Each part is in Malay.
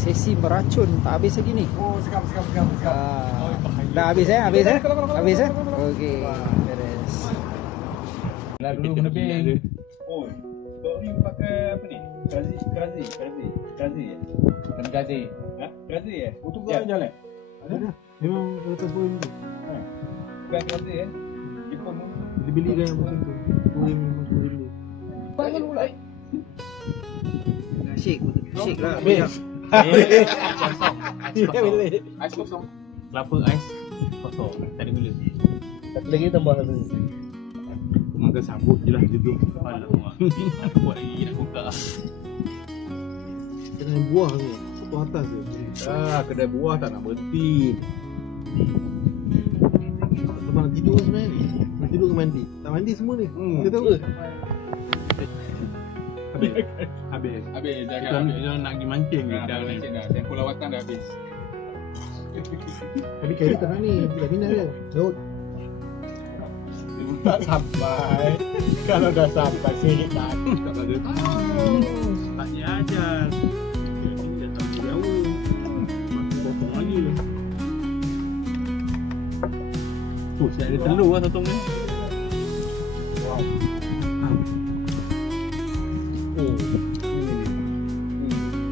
sesi beracun. Tak habis lagi ni. Oh, sekam. Dah habis Habis Habis Okey. Beres. Lah dulu menebing. Oh, Tok ni pakai apa ni? Krazi. Kan gaji. Ha? Krazi eh? Oh tu kau jalan. Ada. Memang atas boring tu. Bukan Krazi eh? Jepun tu. Beli-beli kan macam tu. Boring memang beli. Bangun pula. Shake lah. Habis. Ais kosong. Kelapa ais kosong. Tak ada gula. Satu lagi tambah satu. Makan sambut je lah macam tu. Alamak. Nak buat lagi nak buka. Kedai buah ni. Satu atas je. Kedai buah tak nak berhenti. Sebab nak tidur sebenarnya ni. Nak tidur ke mandi. Tak mandi semua ni. Kita tahu ke? Habis. Jangan nak pergi mancing ke dah ni. Tempoh lawatan dah habis. Tapi kali tak nak ni. Tak minat dia. Laut. Tak sampai. Kalau dah sampai sirik tak ada. Tak ajar. Ini dah sampai jauh. Potong lagi. Tu saya ada telur lah sotong ni. Wow.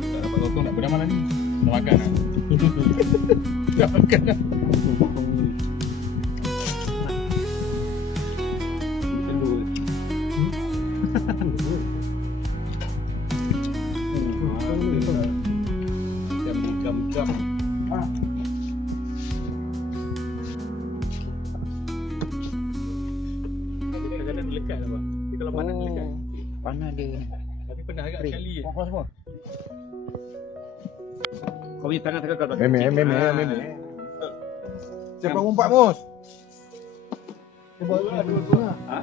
Tak dapat sotong nak berdamai lagi. Dah makan lah. Dah makan lah. Jam. Kadang-kadang lekat lah bang. Tapi kalau panas lekat. Panas dia. Tapi pernah agak sekali je. Semua. Kau punya tangan tekan kat belakang. Meme. Siapa umpat mus? Buat dua. Ha?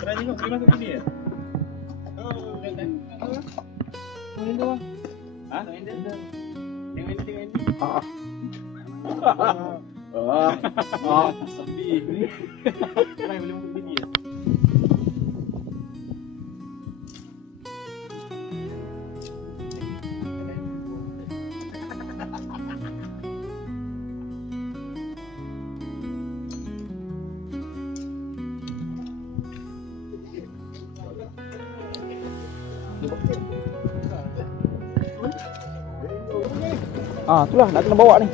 Pernah tengok dia masuk sini ya? Mana Ha? Tengok ini. Sedih. Kenapa boleh masuk sini ya? Itulah nak kena bawa ni.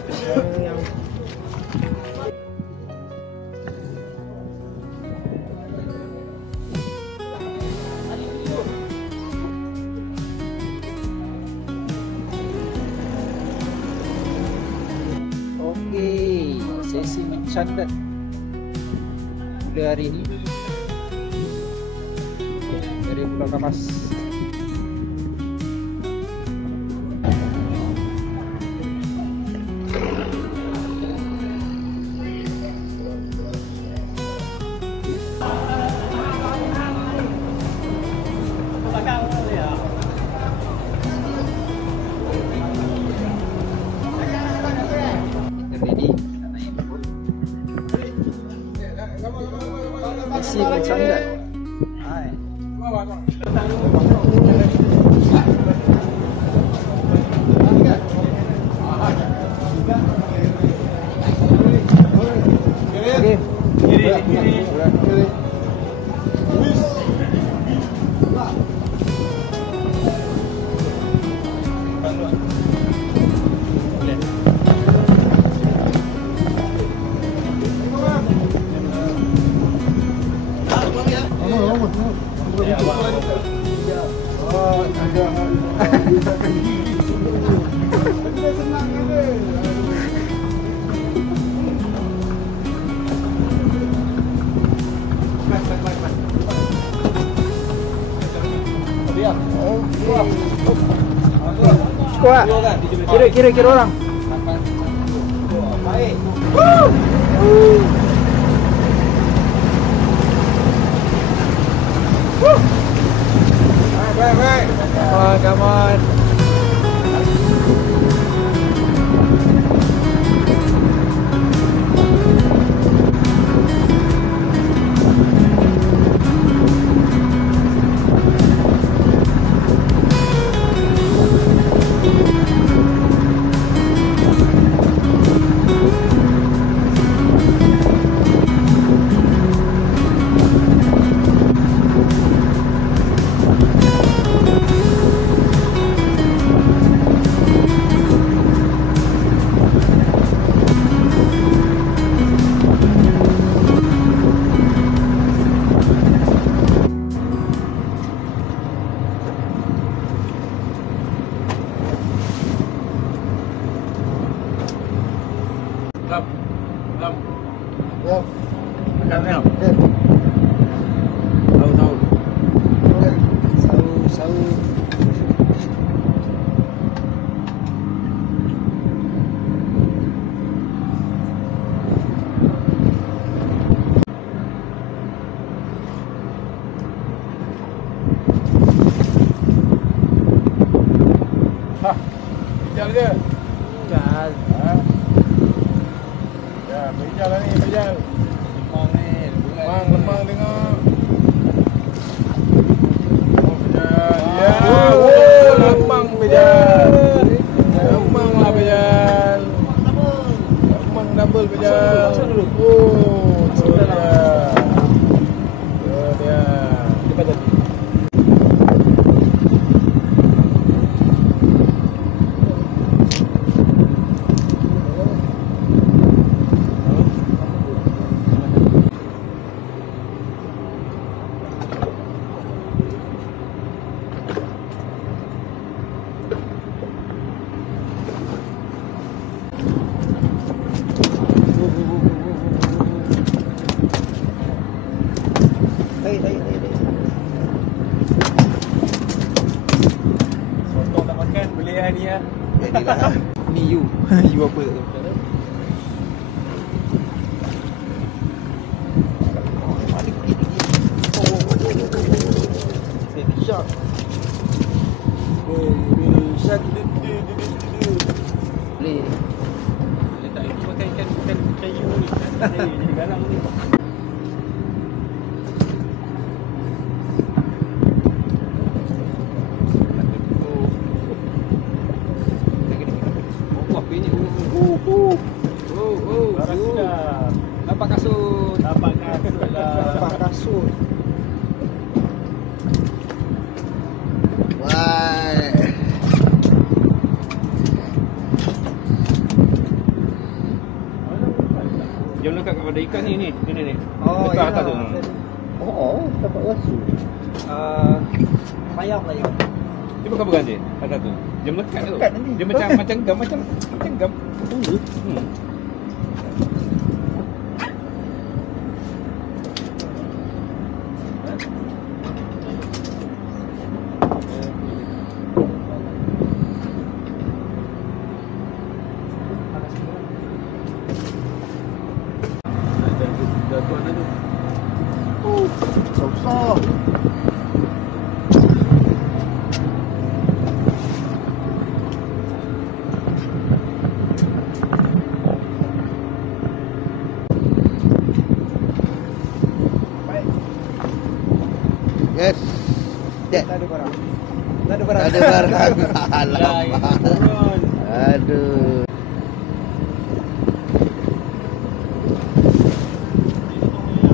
Okey, sesi mencandat pada hari ini dari Pulau Kapas. Sesi mencandat. Hai. Kiri. Cukup tak? Kira orang. Baik. Baik. Come on. dia. Gal. Ha? Ya, berjalan lah ni, berjalan. Lemang tengok. Oh, berjalan. Ya, oh, lemang berjalan. Lemang lah berjalan. Lemang double berjalan. Oh, tu dia. Tu dia. Cepat jadi. Sotong tak makan, boleh lah ni lah. Jadilah. Ni you. You apa tak tahu. Mana pergi tinggi? Steady shot. Shot. Boleh. Dia tak itu makan ikan kayu ni. Jadi galang ni. Dapat kasut. Dapat kasut lah. Dapat kasut. Wah. Jom lekat kepada ikan ni. Ni. Oh, Lekat atas tu. Oh, dapat kasut. Payah lah you. Dia bukan berganti atas tu. Jom lekat tu. Lekat nanti. Dia macam gam. Macam gam. Besar-besar. Yes. That. Tak ada barang. Tak ada barang. Tak ada barang. Alamak. Aduh.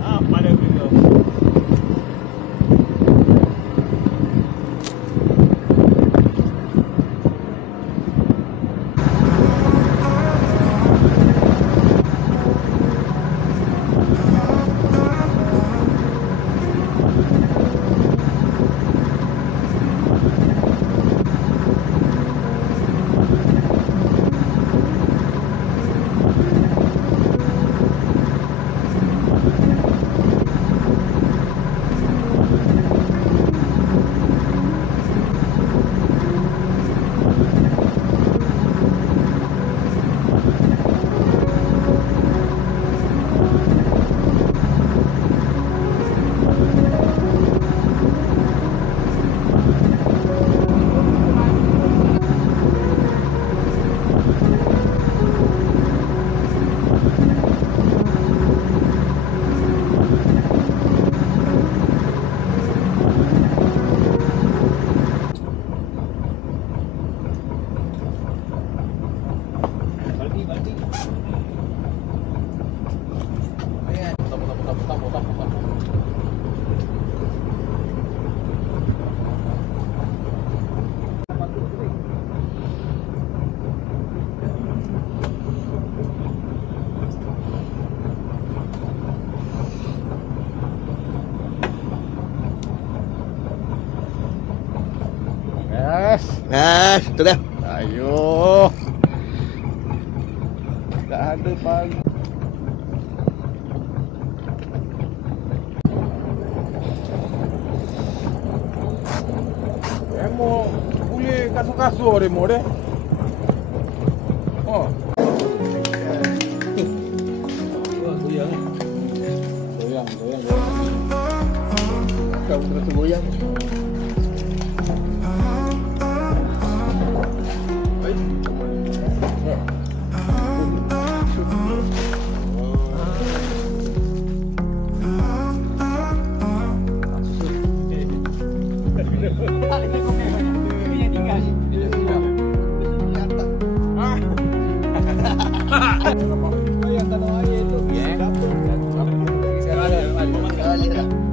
Apa dia benda? Nah, itu dah. Ayo. Tak ada pagi. Emo boleh kasut-kasut demo deh. Oh. Goyang. Kau terus goyang. yang tanah air tu. Ya. Dapur. Sekarang ada. Ada dah.